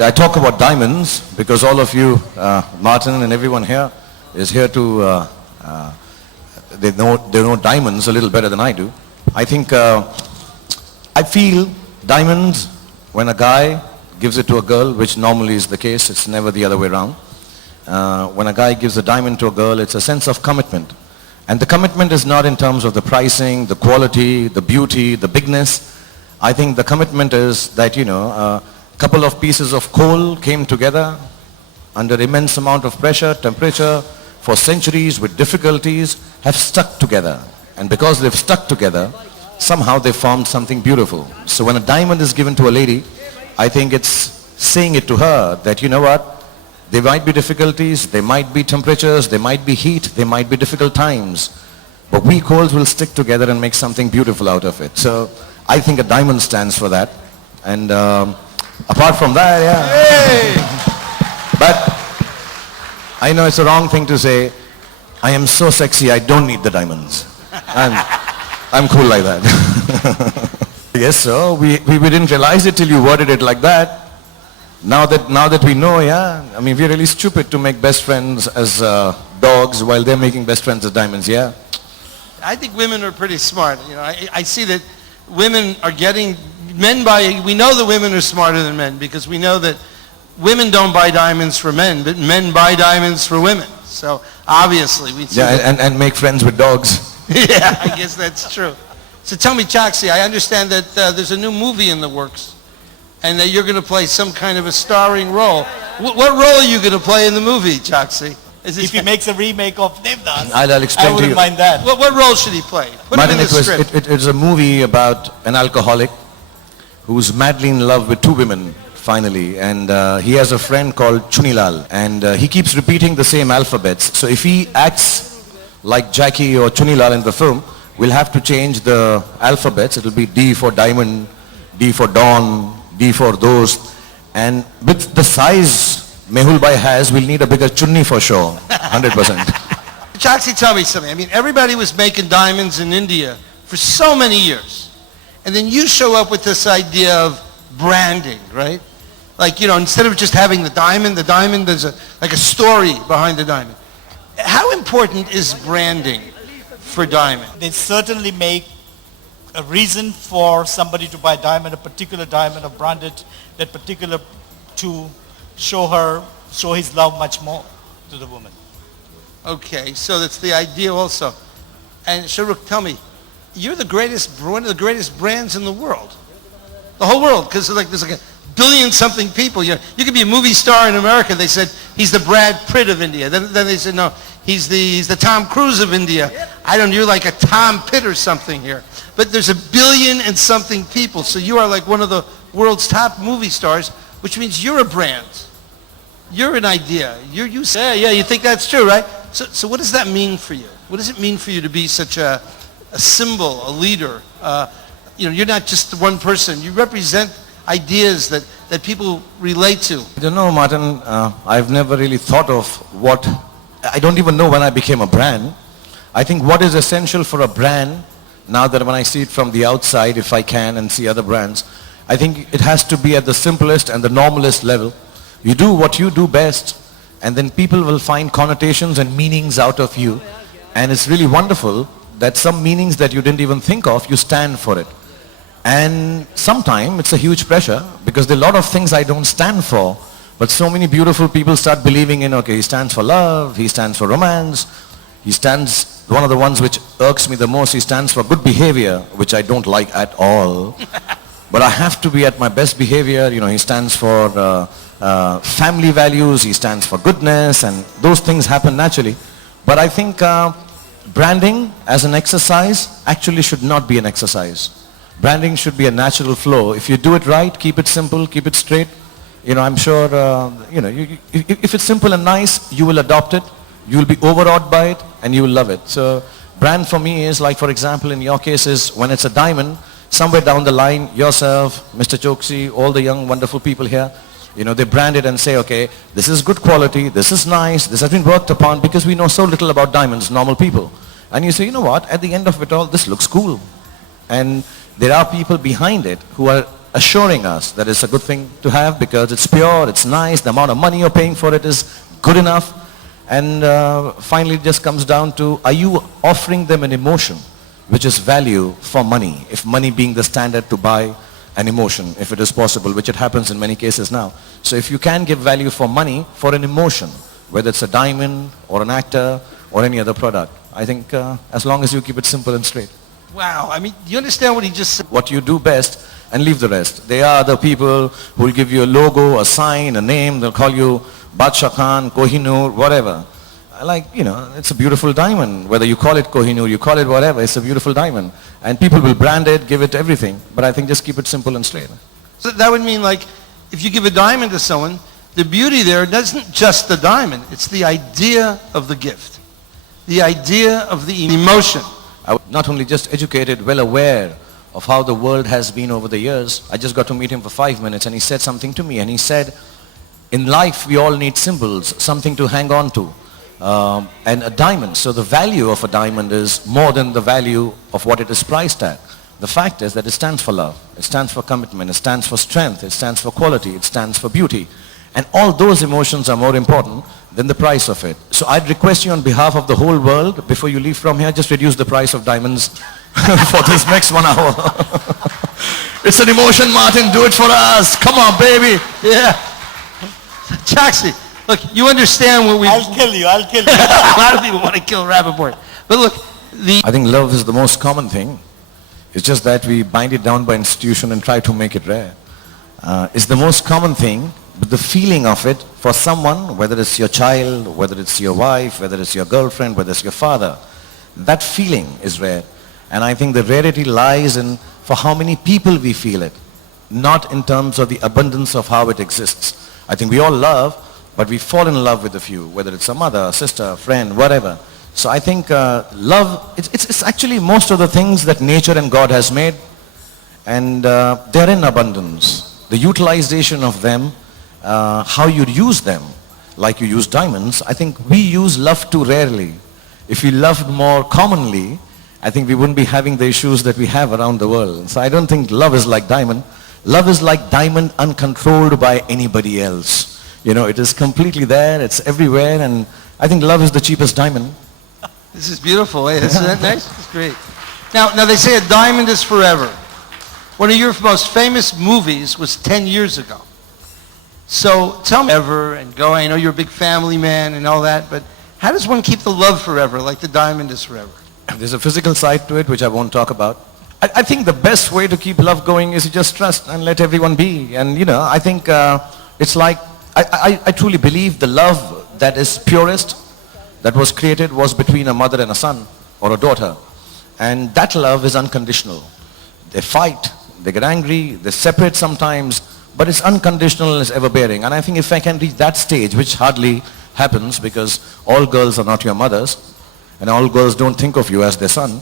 I talk about diamonds because all of you, Martin and everyone here, is here to, they know diamonds a little better than I do. I think, I feel diamonds, when a guy gives it to a girl, which normally is the case, it's never the other way around. When a guy gives a diamond to a girl, it's a sense of commitment. And the commitment is not in terms of the pricing, the quality, the beauty, the bigness. I think the commitment is that, a couple of pieces of coal came together under immense amount of pressure, temperature, for centuries with difficulties, have stuck together. And because they've stuck together, somehow they formed something beautiful. So when a diamond is given to a lady, I think it's saying it to her that, you know what, there might be difficulties, there might be temperatures, there might be heat, there might be difficult times, but we coals will stick together and make something beautiful out of it. So I think a diamond stands for that. And apart from that, but I know it's a wrong thing to say, I am so sexy, I don't need the diamonds. I'm cool like that. Yes, so we didn't realize it till you worded it like that. Now that we know, I mean, we're really stupid to make best friends as dogs while they're making best friends as diamonds, I think women are pretty smart. I see that women are getting, we know that women are smarter than men because we know that women don't buy diamonds for men, but men buy diamonds for women. So obviously we see and make friends with dogs. Yeah, I guess that's true. So tell me, Chaksi, I understand that there's a new movie in the works and that you're going to play some kind of a starring role. What role are you going to play in the movie, Chaksi? If he makes a remake of Devdas, I'll explain I wouldn't to you. mind that. What role should he play? Put him in the script. It's a movie about an alcoholic who's madly in love with two women, finally. And he has a friend called Chunilal. And he keeps repeating the same alphabets. So if he acts like Jackie or Chunilal in the film, we'll have to change the alphabets. It'll be D for diamond, D for dawn, D for those. And with the size Mehul Bhai has, we'll need a bigger chunni for sure, 100%. Chaksi, tell me something. I mean, everybody was making diamonds in India for so many years. And then you show up with this idea of branding, right? Like, instead of just having the diamond, there's like a story behind the diamond. How important is branding for diamond? They certainly make a reason for somebody to buy diamond, a particular diamond, or brand it, that particular, to show his love much more to the woman. Okay, so that's the idea also. And Sahrukh, tell me, you're one of the greatest brands in the world. The whole world, because there's like a billion something people. You could be a movie star in America. They said he's the Brad Pitt of India. Then they said no, he's the Tom Cruise of India. You're like a Tom Pitt or something here. But there's a billion and something people. So you are like one of the world's top movie stars, which means you're a brand. You're an idea. You think that's true, right? So what does that mean for you? What does it mean for you to be such a symbol, a leader? You're not just one person. You represent ideas that people relate to. I don't know, Martin. I've never really thought of I don't even know when I became a brand. I think what is essential for a brand, now that when I see it from the outside, if I can, and see other brands, I think it has to be at the simplest and the normalest level. You do what you do best, and then people will find connotations and meanings out of you. And it's really wonderful that some meanings that you didn't even think of, you stand for it. And sometimes it's a huge pressure because there are a lot of things I don't stand for, but so many beautiful people start believing in, okay, he stands for love, he stands for romance, he stands, one of the ones which irks me the most, he stands for good behavior, which I don't like at all. But I have to be at my best behavior. He stands for family values, he stands for goodness, and those things happen naturally. But I think branding as an exercise actually should not be an exercise. Branding should be a natural flow. If you do it right, keep it simple, keep it straight, I'm sure, if it's simple and nice, you will adopt it, you will be overawed by it, and you will love it. So brand for me is like, for example, in your case is when it's a diamond, somewhere down the line, yourself, Mr. Choksi, all the young, wonderful people here, they brand it and say, okay, this is good quality, this is nice, this has been worked upon, because we know so little about diamonds, normal people. And you say, you know what, at the end of it all, this looks cool. And there are people behind it who are assuring us that it's a good thing to have because it's pure, it's nice, the amount of money you're paying for it is good enough. And finally it just comes down to, are you offering them an emotion which is value for money? If money being the standard to buy an emotion, if it is possible, which it happens in many cases now. So if you can give value for money, for an emotion, whether it's a diamond or an actor or any other product, I think as long as you keep it simple and straight. Wow. I mean, you understand what he just said? What you do best and leave the rest. They are the people who will give you a logo, a sign, a name. They'll call you Badshah Khan, Kohinoor, whatever. Like, you know, it's a beautiful diamond. Whether you call it Kohinoor, you call it whatever, it's a beautiful diamond. And people will brand it, give it everything. But I think just keep it simple and straight. So that would mean, like, if you give a diamond to someone, the beauty there doesn't just the diamond. It's the idea of the gift. The idea of the emotion. I was not only just educated, well aware of how the world has been over the years. I just got to meet him for 5 minutes and he said something to me. And he said, in life we all need symbols, something to hang on to. And a diamond, so the value of a diamond is more than the value of what it is priced at. The fact is that it stands for love, it stands for commitment, it stands for strength, it stands for quality, it stands for beauty. And all those emotions are more important than the price of it. So I'd request you on behalf of the whole world, before you leave from here, just reduce the price of diamonds for this next 1 hour. It's an emotion, Martin, do it for us. Come on, baby. Yeah. Chaksi, look, you understand what we... I'll kill you. A lot of people want to kill Rappaport. But look, I think love is the most common thing. It's just that we bind it down by institution and try to make it rare. It's the most common thing, but the feeling of it for someone, whether it's your child, whether it's your wife, whether it's your girlfriend, whether it's your father, that feeling is rare. And I think the rarity lies in for how many people we feel it, not in terms of the abundance of how it exists. I think we all love, but we fall in love with a few, whether it's a mother, a sister, a friend, whatever. So I think love, it's actually most of the things that nature and God has made, and they're in abundance. The utilization of them, how you use them, like you use diamonds, I think we use love too rarely. If we loved more commonly, I think we wouldn't be having the issues that we have around the world. So I don't think love is like diamond. Love is like diamond uncontrolled by anybody else. You know, it is completely there, it's everywhere, and I think love is the cheapest diamond. this is beautiful. Isn't that nice? It's great. Now they say a diamond is forever. One of your most famous movies was 10 years ago. So tell me, ever and go, I know you're a big family man and all that, but how does one keep the love forever like the diamond is forever? There's a physical side to it which I won't talk about. I think the best way to keep love going is to just trust and let everyone be. And you know, I think it's like, I truly believe the love that is purest, that was created, was between a mother and a son or a daughter. And that love is unconditional. They fight, they get angry, they separate sometimes, but it's unconditional and it's ever-bearing. And I think if I can reach that stage, which hardly happens because all girls are not your mothers, and all girls don't think of you as their son,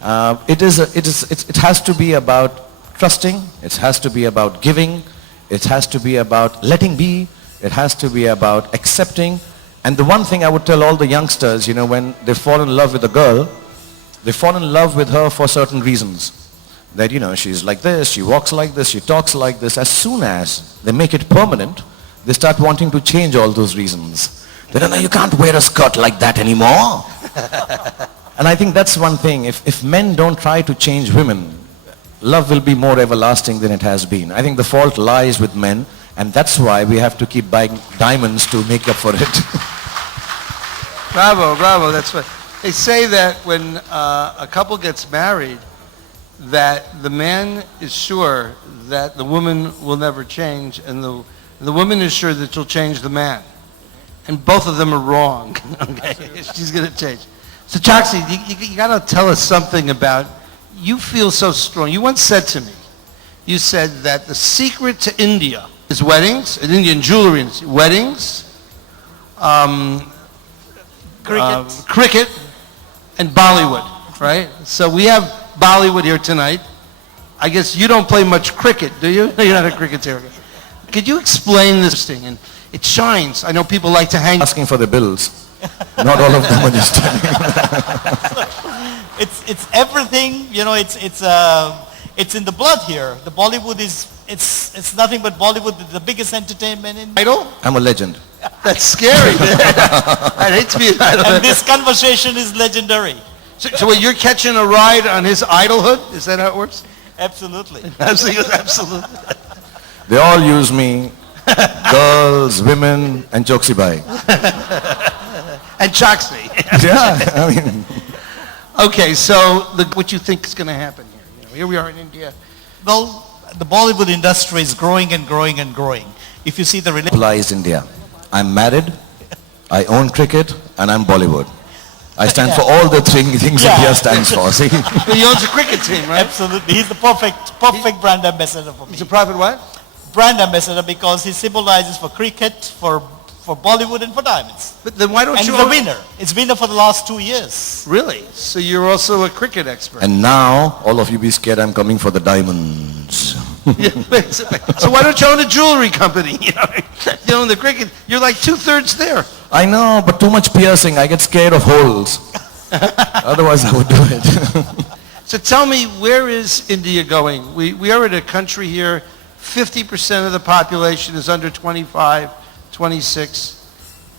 it has to be about trusting, it has to be about giving, it has to be about letting be, it has to be about accepting. And the one thing I would tell all the youngsters, you know, when they fall in love with a girl, they fall in love with her for certain reasons. That, you know, she's like this, she walks like this, she talks like this. As soon as they make it permanent, they start wanting to change all those reasons. They don't know, you can't wear a skirt like that anymore. And I think that's one thing. If men don't try to change women, love will be more everlasting than it has been. I think the fault lies with men, and that's why we have to keep buying diamonds to make up for it. Bravo, bravo, that's what. They say that when a couple gets married, that the man is sure that the woman will never change, and the woman is sure that she'll change the man. And both of them are wrong. Okay, she's going to change. So Chaksi, you got to tell us something about, you feel so strong. You once said to me, you said that the secret to India is weddings, and Indian jewelry, weddings, cricket, and Bollywood, right? So we have Bollywood here tonight. I guess you don't play much cricket, do you? You're not a cricketer. Could you explain this thing? And it shines. I know people like to hang... Asking for the bills. Not all of them are just It's everything, you know, It's in the blood here. The Bollywood it's nothing but Bollywood, the biggest entertainment in... Idol? I'm a legend. That's scary. I'd hate to be an idol. And this conversation is legendary. So wait, you're catching a ride on his idolhood? Is that how it works? Absolutely. Absolutely. They all use me, girls, women, and Choksibai. And Choxy. Yeah, I mean... Okay, so what you think is going to happen here? You know, here we are in India. Well, the Bollywood industry is growing and growing and growing. If you see the Applies India. I'm married, I own cricket, and I'm Bollywood. I stand for all the things India stands for. See? He owns a cricket team, right? Absolutely. He's the perfect brand ambassador for me. He's a private what? Brand ambassador because he symbolizes for cricket, for Bollywood and for diamonds. But then why don't And you... he's a winner. It's winner for the last 2 years. Really? So you're also a cricket expert? And now, all of you be scared I'm coming for the diamonds. Yeah, so why don't you own a jewelry company? You own the cricket. You're like 2/3 there. I know, but too much piercing. I get scared of holes. Otherwise, I would do it. So tell me, where is India going? We are in a country here, 50% of the population is under 25, 26.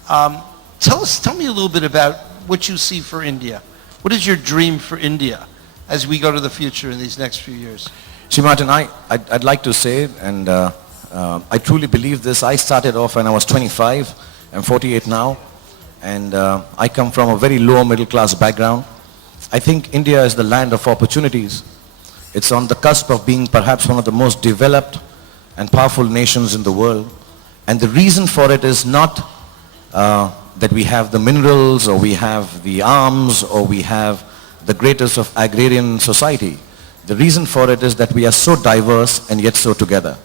Tell me a little bit about what you see for India. What is your dream for India as we go to the future in these next few years? See, Martin, I'd like to say, and I truly believe this. I started off when I was 25. I'm 48 now. And I come from a very low middle class background. I think India is the land of opportunities. It's on the cusp of being perhaps one of the most developed and powerful nations in the world. And the reason for it is not that we have the minerals or we have the arms or we have the greatest of agrarian society. The reason for it is that we are so diverse and yet so together.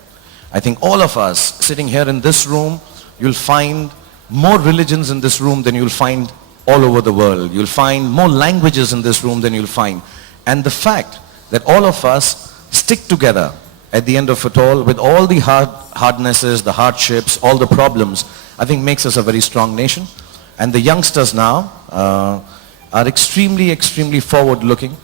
I think all of us sitting here in this room, you'll find more religions in this room than you'll find all over the world. You'll find more languages in this room than you'll find. And the fact that all of us stick together at the end of it all with all the hardnesses, the hardships, all the problems, I think makes us a very strong nation. And the youngsters now are extremely forward looking.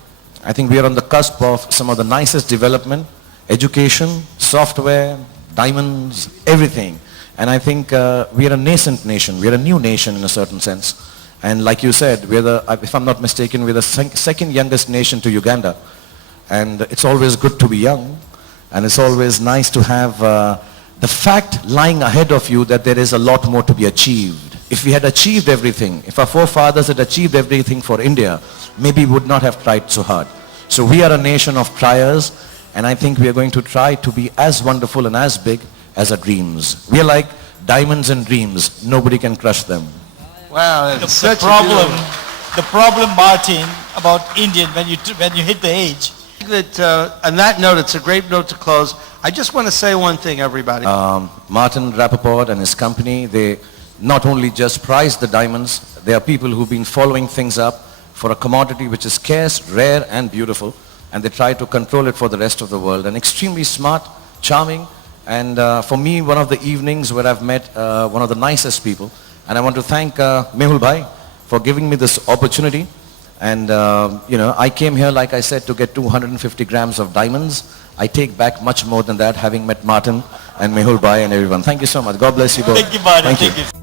I think we are on the cusp of some of the nicest development, education, software, diamonds, everything. And I think we are a nascent nation. We are a new nation in a certain sense. And like you said, if I'm not mistaken, we're the second youngest nation to Uganda. And it's always good to be young. And it's always nice to have the fact lying ahead of you that there is a lot more to be achieved. If we had achieved everything, if our forefathers had achieved everything for India, maybe we would not have tried so hard. So we are a nation of triers, and I think we are going to try to be as wonderful and as big as our dreams. We are like diamonds and dreams. Nobody can crush them. Wow, that's such the problem, Martin, about Indian when you hit the age. On that note, it's a great note to close. I just want to say one thing, everybody. Martin Rappaport and his company, they not only just prize the diamonds, there are people who've been following things up for a commodity which is scarce, rare and beautiful, and they try to control it for the rest of the world. And extremely smart, charming, and for me, one of the evenings where I've met one of the nicest people. And I want to thank Mehul Bhai for giving me this opportunity. And I came here, like I said, to get 250 grams of diamonds. I take back much more than that, having met Martin and Mehul Bhai and everyone. Thank you so much. God bless you both. Thank you, Martin. Thank you.